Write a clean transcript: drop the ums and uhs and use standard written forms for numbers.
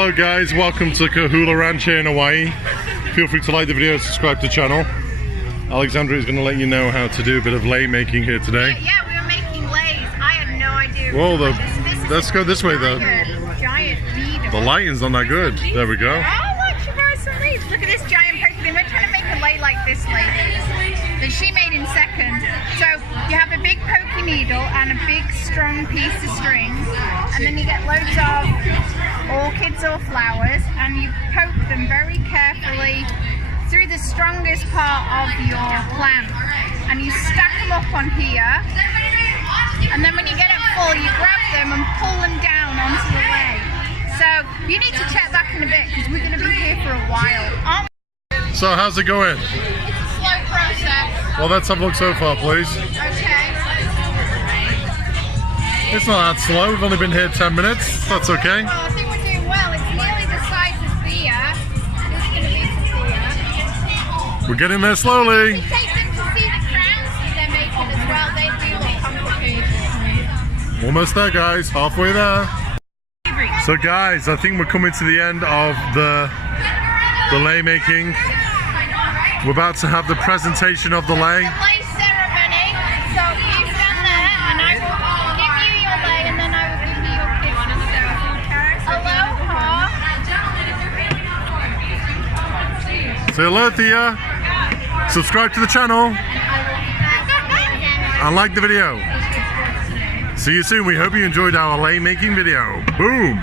Hello guys, welcome to Kahula Ranch here in Hawaii. Feel free to like the video and subscribe to the channel. Alexandra is going to let you know how to do a bit of lei making here today. Yeah, we were making leis. I had no idea. Whoa, let's go this way though. Giant beetle. The lighting's not that good. There we go. Oh look, she brought some leaves. Look at this giant pumpkin. We're trying to make a lei like this lady that she made in second. So you have a big pokey needle and a big strong piece of string, and then you get loads of orchids or flowers, and you poke them very carefully through the strongest part of your plant, and you stack them up on here, and then when you get it full you grab them and pull them down onto the lei. So you need to check back in a bit because we're going to be here for a while. So how's it going? It's a slow process. Well, let's have a look so far, please. Okay. It's not that slow, we've only been here 10 minutes, that's okay. Well, I think we're doing well. It's nearly the size of Theia. It's going to be for Theia. We're getting there slowly. We take them to see the crowns that they're making as well. They do look complicated. Almost there guys, halfway there. So guys, I think we're coming to the end of the lei making. We're about to have the presentation of the lei. The lei ceremony. So you stand there and I will give you your lei and then I will give you your kisses. So, aloha. Say hello, Theia. Subscribe to the channel and like the video. See you soon. We hope you enjoyed our lei making video. Boom.